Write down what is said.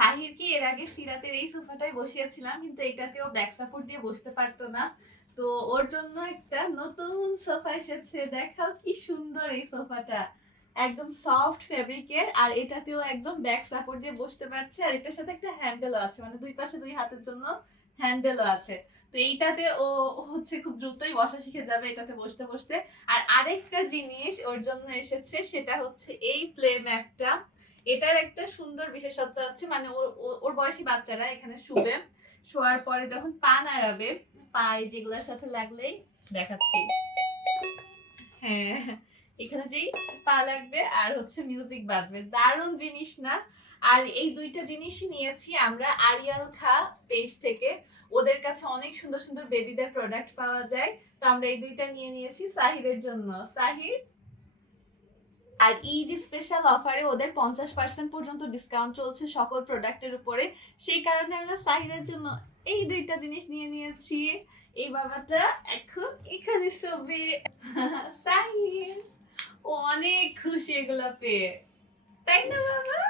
সাহিরকে এর আগে সিরাতের এই সোফাটায় বসিয়েছিলাম, কিন্তু এটাতেও ব্যাক সাপোর্ট দিয়ে বসতে পারতো না। তো ওর জন্য একটা নতুন সোফা এসেছে। দেখাও কি সুন্দর এই সোফাটা। একদম সফট ফেব্রিকের আর এটাতেও একদম ব্যাক সাপোর্ট দিয়ে বসতে পারছে। আর এটার সাথে একটা হ্যান্ডেলও আছে মানে দুই পাশে দুই হাতের জন্য। হ্যান্ডেলও আছে। তো এইটাতে ও হচ্ছে খুব দ্রুতই বসা শিখে যাবে এটাতে বসতে বসতে। আর আরেকটা জিনিস ওর জন্য এসেছে, সেটা হচ্ছে এই প্লে ম্যাটটা এটার একটা সুন্দর বিশেষত্ব আছে মানে ওর- ওর বয়সী বাচ্চারা এখানে শুবে। শোয়ার পরে যখন পা নাড়াবে, পায়ে যেগুলোর সাথে লাগলেই দেখাচ্ছি। হ্যাঁ এখানে যেই পা লাগবে আর হচ্ছে মিউজিক বাজবে। দারুণ জিনিস না? আর এই দুইটা জিনিসই নিয়েছি আমরা আরিয়াল খা পেজ থেকে। ওদের কাছে অনেক সুন্দর সুন্দর বেবিদের প্রোডাক্ট পাওয়া যায়। তো আমরা এই দুইটা নিয়ে নিয়েছি সাহিরের জন্য। সাহির, আর ঈদ স্পেশাল অফারে ওদের পঞ্চাশ পার্সেন্ট পর্যন্ত ডিসকাউন্ট চলছে সকল প্রোডাক্টের উপরে। সেই কারণে আমরা সাহিরের জন্য এই দুইটা জিনিস নিয়ে নিয়েছি। এই বাবাটা এখন এখানে ছবি সাহির অনেক খুশি এগুলা পেয়ে। তাই না বাবা.